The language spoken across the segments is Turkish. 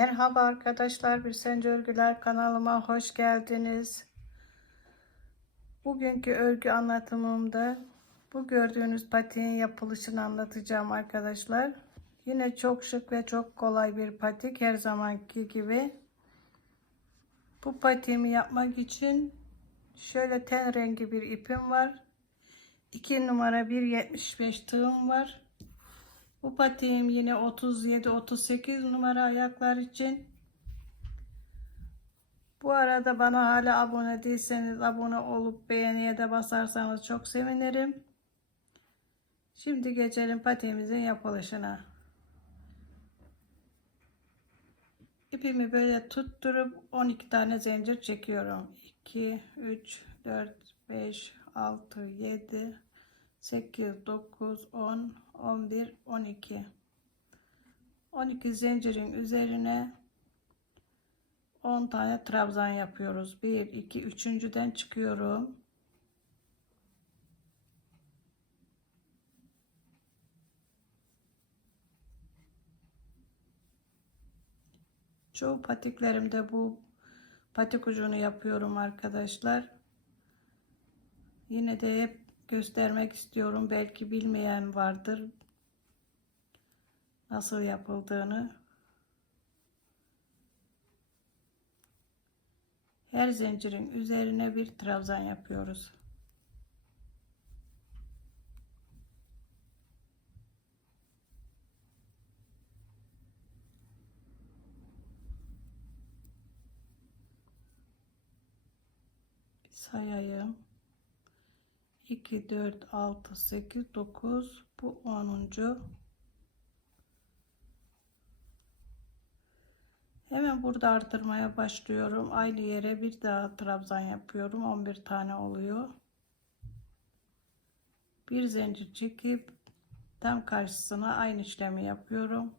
Merhaba arkadaşlar, bir Sence Örgüler kanalıma hoş geldiniz. Bugünkü örgü anlatımımda bu gördüğünüz patiğin yapılışını anlatacağım arkadaşlar. Yine çok şık ve çok kolay bir patik her zamanki gibi. Bu patiğimi yapmak için şöyle ten rengi bir ipim var. 2 numara 1.75 tığım var. Bu patiğim yine 37-38 numara ayaklar için. Bu arada bana hala abone değilseniz abone olup beğeniye de basarsanız çok sevinirim. Şimdi geçelim patiğimizin yapılışına. İpimi böyle tutturup 12 tane zincir çekiyorum. 2, 3, 4, 5, 6, 7, 8, 9, 10, 11, 12. 12 zincirin üzerine 10 tane trabzan yapıyoruz. 1, 2, 3.den çıkıyorum. Çoğu patiklerimde bu patik ucunu yapıyorum arkadaşlar. Yine de hep göstermek istiyorum. Belki bilmeyen vardır nasıl yapıldığını. Her zincirin üzerine bir trabzan yapıyoruz. sayayım. 2 4 6 8 9 bu 10. Hemen burada artırmaya başlıyorum. Aynı yere bir daha trabzan yapıyorum. 11 tane oluyor. Bir zincir çekip tam karşısına aynı işlemi yapıyorum.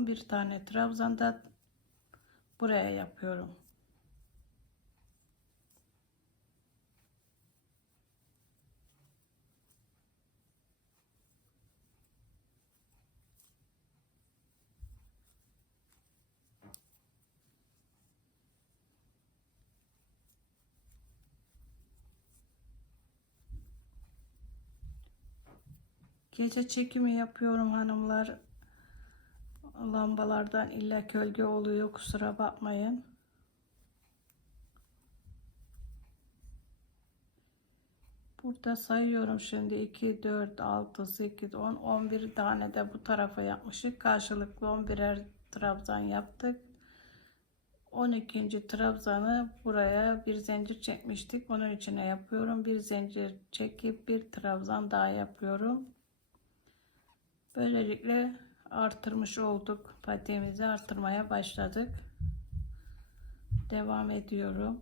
On bir tane trabzanda buraya yapıyorum. Gece çekimi yapıyorum hanımlar. Lambalardan illa gölge oluyor kusura bakmayın. Burada sayıyorum şimdi 2, 4, 6, 8, 10, 11 tane de bu tarafa yapmışık. Karşılıklı 11'er trabzan yaptık. 12. trabzanı buraya bir zincir çekmiştik. Onun içine yapıyorum. Bir zincir çekip bir trabzan daha yapıyorum. Böylelikle artırmış olduk. Patiğimizi artırmaya başladık. Devam ediyorum.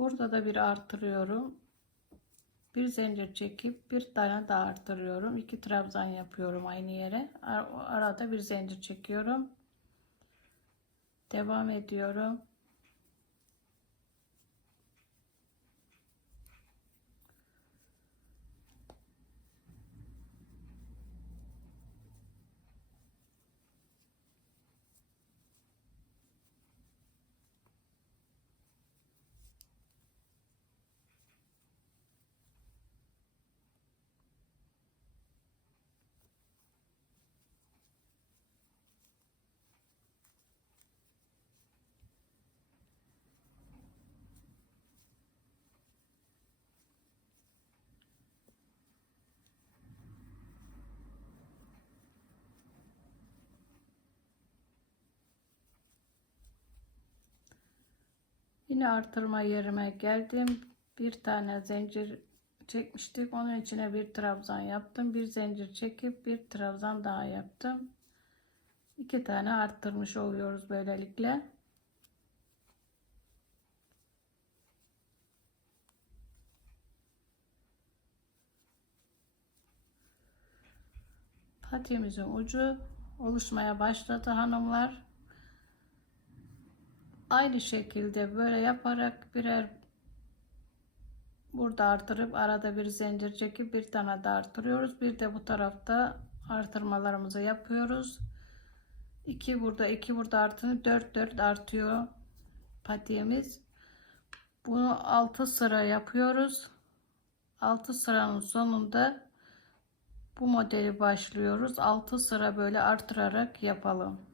Burada da bir artırıyorum. Bir zincir çekip bir tane daha artırıyorum. İki trabzan yapıyorum aynı yere. Arada bir zincir çekiyorum. Devam ediyorum. Yine artırma yerime geldim. Bir tane zincir çekmiştik. Onun içine bir trabzan yaptım. Bir zincir çekip bir trabzan daha yaptım. İki tane arttırmış oluyoruz böylelikle. Patiğimizin ucu oluşmaya başladı hanımlar. Aynı şekilde böyle yaparak birer burada artırıp arada bir zincir çekip bir tane de artırıyoruz. Bir de bu tarafta artırmalarımızı yapıyoruz. 2 burada 2 burada artırıp 4 4 artıyor patiğimiz. Bunu 6 sıra yapıyoruz. 6 sıranın sonunda bu modeli başlıyoruz. 6 sıra böyle artırarak yapalım.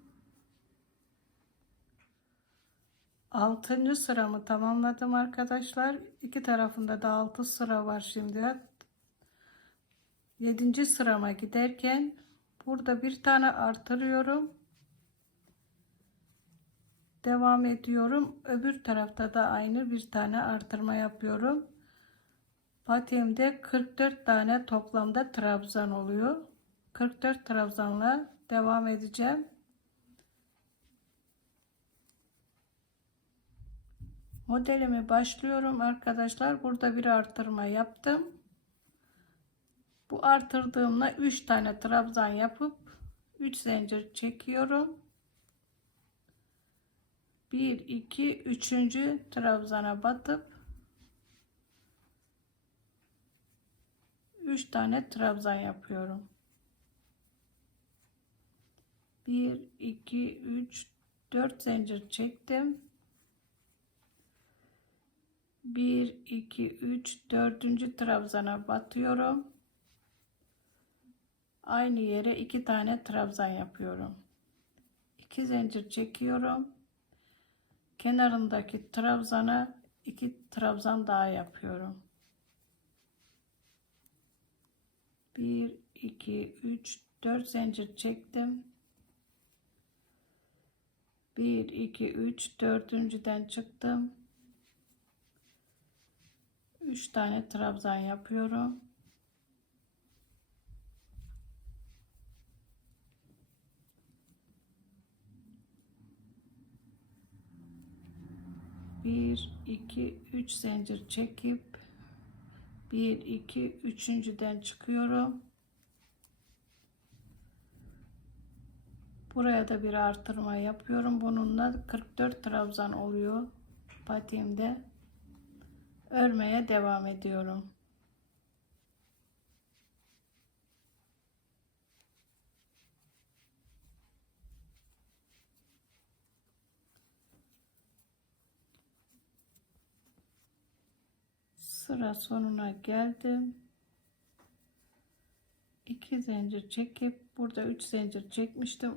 6. sıramı tamamladım arkadaşlar. İki tarafında da 6 sıra var şimdi. 7. sırama giderken burada bir tane artırıyorum. Devam ediyorum. Öbür tarafta da aynı bir tane artırma yapıyorum. Patiğimde 44 tane toplamda trabzan oluyor. 44 trabzanla devam edeceğim. Modelimi başlıyorum arkadaşlar. Burada bir artırma yaptım. Bu artırdığımla 3 tane trabzan yapıp 3 zincir çekiyorum. 1 2 3. trabzana batıp 3 tane trabzan yapıyorum. 1 2 3 4 zincir çektim. 1 2 3 4. trabzana batıyorum. Aynı yere 2 tane trabzan yapıyorum. 2 zincir çekiyorum. Kenarındaki trabzana 2 trabzan daha yapıyorum. 1 2 3 4 zincir çektim. 1 2 3 dördüncüden çıktım. 3 tane trabzan yapıyorum. Bir, iki, üç zincir çekip bir, iki, üçüncüden çıkıyorum. Buraya da bir artırma yapıyorum. Bununla 44 trabzan oluyor patiğimde örmeye devam ediyorum. Sıra sonuna geldim. 2 zincir çekip burada 3 zincir çekmiştim.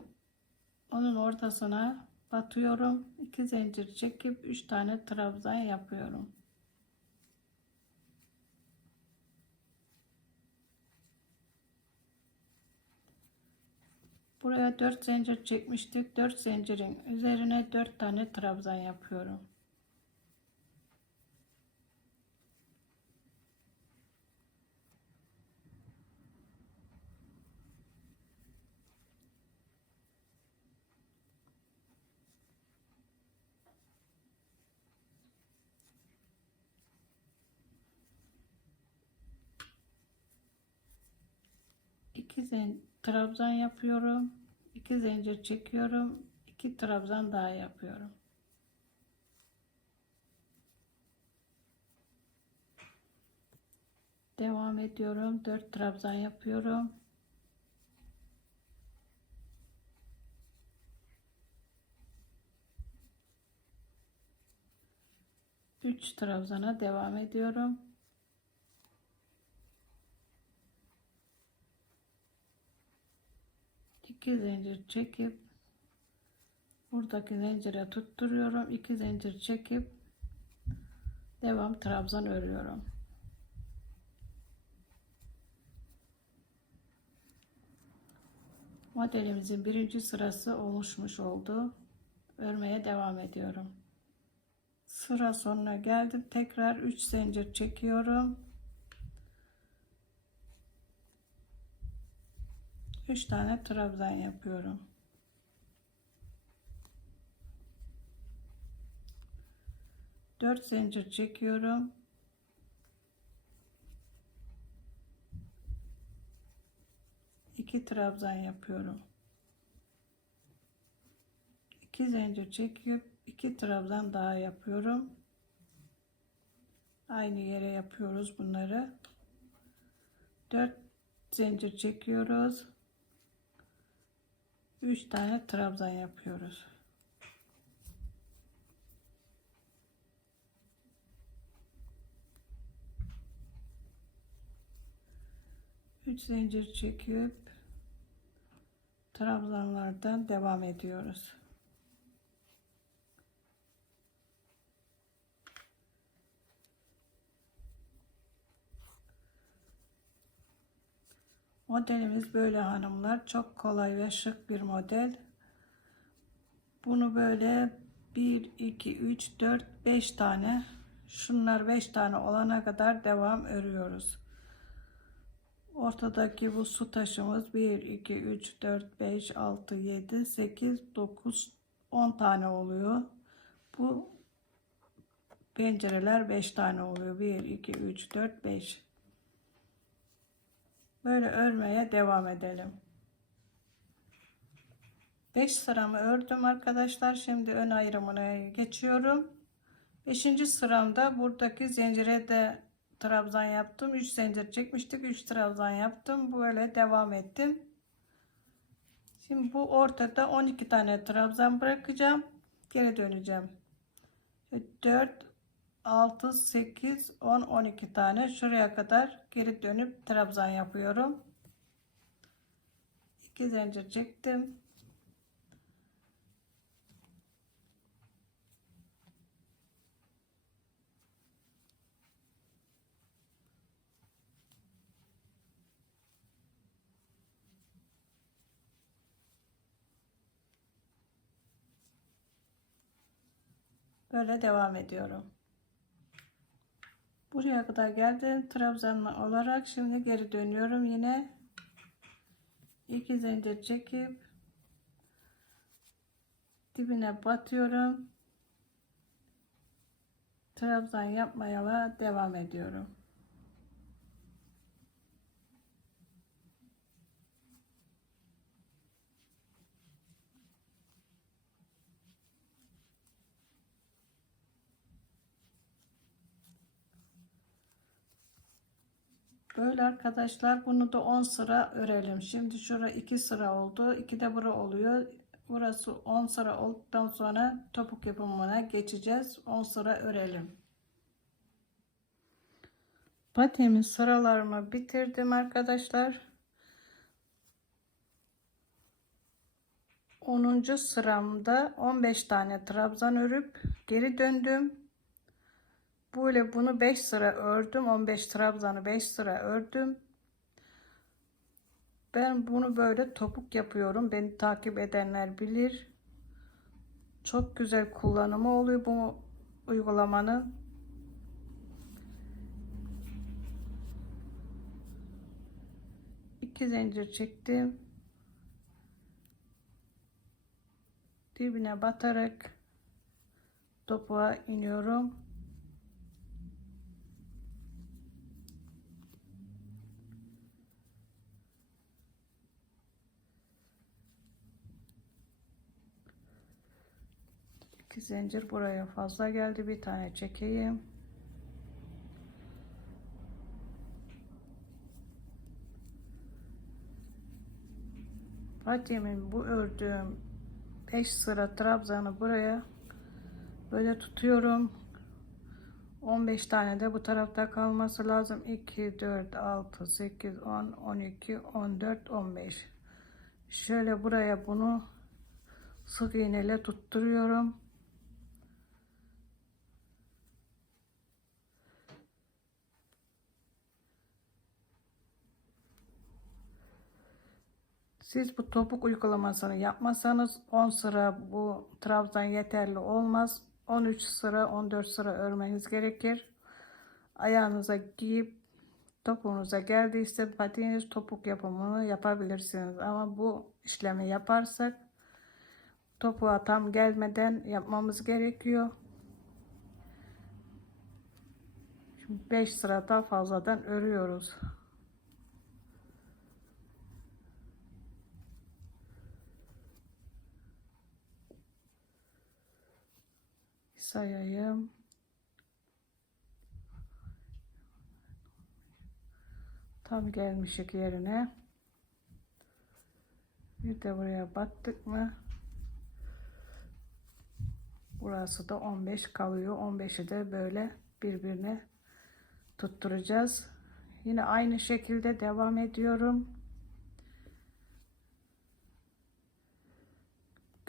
Onun ortasına batıyorum. 2 zincir çekip 3 tane trabzan yapıyorum. Buraya 4 zincir çekmiştik. 4 zincirin üzerine 4 tane trabzan yapıyorum. İki trabzan yapıyorum. 2 zincir çekiyorum. 2 trabzan daha yapıyorum. Devam ediyorum. 4 trabzan yapıyorum. Üç trabzana devam ediyorum. 2 zincir çekip buradaki zincire tutturuyorum 2 zincir çekip devam trabzan örüyorum modelimizin birinci sırası oluşmuş oldu örmeye devam ediyorum Sıra sonuna geldim. Tekrar 3 zincir çekiyorum. 3 tane trabzan yapıyorum. Dört zincir çekiyorum. İki trabzan yapıyorum. İki zincir çekip iki trabzan daha yapıyorum. Aynı yere yapıyoruz bunları. Dört zincir çekiyoruz. Üç tane trabzan yapıyoruz. Üç zincir çekip trabzanlardan devam ediyoruz. Modelimiz böyle hanımlar. Çok kolay ve şık bir model. Bunu böyle 1, 2, 3, 4, 5 tane şunlar 5 tane olana kadar devam örüyoruz. Ortadaki bu su taşımız 1, 2, 3, 4, 5, 6, 7, 8, 9, 10 tane oluyor. Bu pencereler 5 tane oluyor. 1, 2, 3, 4, 5. Böyle örmeye devam edelim. 5 sıramı ördüm arkadaşlar. Şimdi ön ayrımına geçiyorum. 5. sıramda buradaki zincire de trabzan yaptım. 3 zincir çekmiştik. 3 trabzan yaptım. Böyle devam ettim. Şimdi bu ortada 12 tane trabzan bırakacağım. Geri döneceğim. 4 6 8 10 12 tane şuraya kadar geri dönüp trabzan yapıyorum. 2 zincir çektim. Böyle devam ediyorum. Buraya kadar geldim. Trabzanlı olarak şimdi geri dönüyorum yine. iki zincir çekip dibine batıyorum. Trabzan yapmaya devam ediyorum. Böyle arkadaşlar bunu da 10 sıra örelim. Şimdi şura 2 sıra oldu. 2 de bura oluyor. Burası 10 sıra olduktan sonra topuk yapımına geçeceğiz. 10 sıra örelim. Patiğimin sıralarımı bitirdim arkadaşlar. 10. sıramda 15 tane trabzan örüp geri döndüm. Böyle bunu 5 sıra ördüm. 15 trabzanı 5 sıra ördüm. Ben bunu böyle topuk yapıyorum. Beni takip edenler bilir. Çok güzel kullanımı oluyor bu uygulamanın. İki zincir çektim. Dibine batarak topuğa iniyorum. İki zincir buraya fazla geldi. Bir tane çekeyim. Patiğimin bu ördüğüm 5 sıra trabzanı buraya böyle tutuyorum. 15 tane de bu tarafta kalması lazım. 2, 4, 6, 8, 10, 12, 14, 15. Şöyle buraya bunu sık iğneyle tutturuyorum. Siz bu topuk uygulamasını yapmasanız 10 sıra bu trabzan yeterli olmaz. 13 sıra 14 sıra örmeniz gerekir. Ayağınıza giyip topuğunuza geldiyse patiğiniz topuk yapımını yapabilirsiniz. Ama bu işlemi yaparsak topuğa tam gelmeden yapmamız gerekiyor. 5 sıra daha fazladan örüyoruz. Sayayım. Tam gelmişik yerine. Bir de buraya battık mı? Burası da 15 kalıyor. 15'i de böyle birbirine tutturacağız. Yine aynı şekilde devam ediyorum.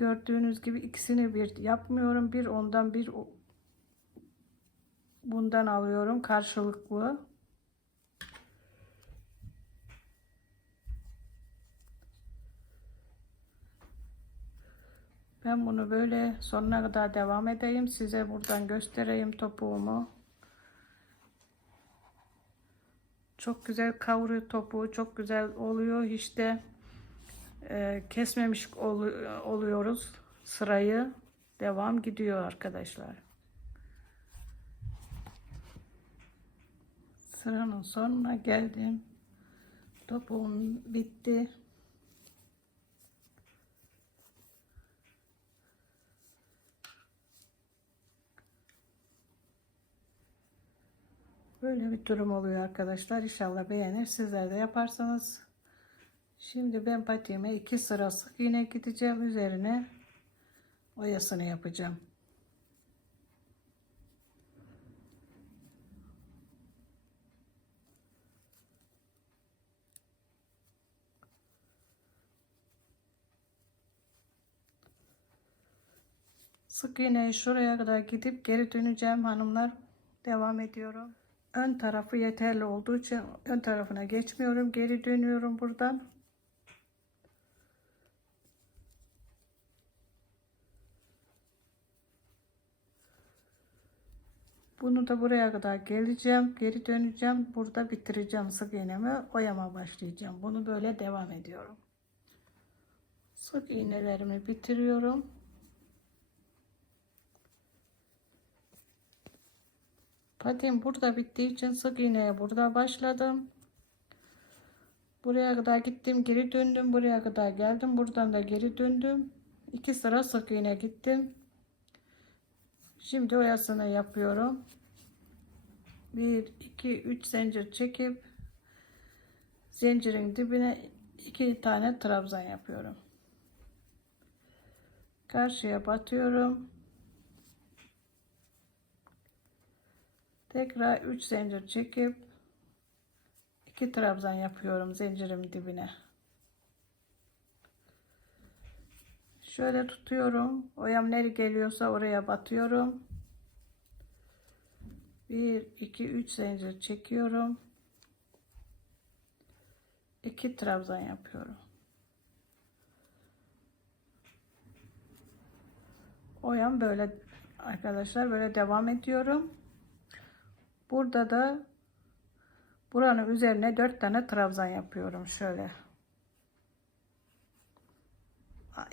Gördüğünüz gibi ikisini bir yapmıyorum. Bir ondan bir bundan alıyorum karşılıklı. Ben bunu böyle sonuna kadar devam edeyim. Size buradan göstereyim topuğumu. Çok güzel kavuruyor topuğu. Çok güzel oluyor. Hiç de e, kesmemiş olu- oluyoruz sırayı. Devam gidiyor arkadaşlar. Sıranın sonuna geldim. Topuğum bitti. Böyle bir durum oluyor arkadaşlar. İnşallah beğenir. Sizler de yaparsanız. Şimdi ben patiğime iki sıra sık iğne gideceğim. Üzerine oyasını yapacağım. Sık iğneyi şuraya kadar gidip geri döneceğim hanımlar. Devam ediyorum. Ön tarafı yeterli olduğu için ön tarafına geçmiyorum. Geri dönüyorum buradan. Bunu da buraya kadar geleceğim. Geri döneceğim. Burada bitireceğim sık iğnemi. Oyama başlayacağım. Bunu böyle devam ediyorum. Sık iğnelerimi bitiriyorum. Patiğim burada bittiği için sık iğneye burada başladım. Buraya kadar gittim, geri döndüm. Buraya kadar geldim. Buradan da geri döndüm. İki sıra sık iğne gittim. Şimdi oyasını yapıyorum. 1 2 3 zincir çekip zincirin dibine iki tane trabzan yapıyorum. Karşıya batıyorum. Tekrar 3 zincir çekip iki trabzan yapıyorum zincirim dibine. Şöyle tutuyorum. Oyam nereye geliyorsa oraya batıyorum. 1 2 3 zincir çekiyorum. 2 trabzan yapıyorum. Oyam böyle arkadaşlar böyle devam ediyorum. Burada da buranın üzerine 4 tane trabzan yapıyorum şöyle.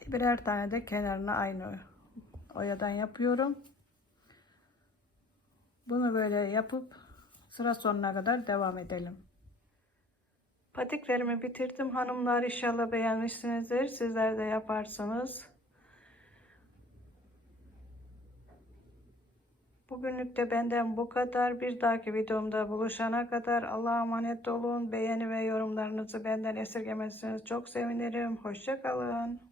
Birer tane de kenarına aynı oyadan yapıyorum. Bunu böyle yapıp sıra sonuna kadar devam edelim. Patiklerimi bitirdim hanımlar. İnşallah beğenmişsinizdir. Sizler de yaparsınız. Bugünlük de benden bu kadar. Bir dahaki videomda buluşana kadar Allah'a emanet olun. Beğeni ve yorumlarınızı benden esirgemezseniz çok sevinirim. Hoşçakalın.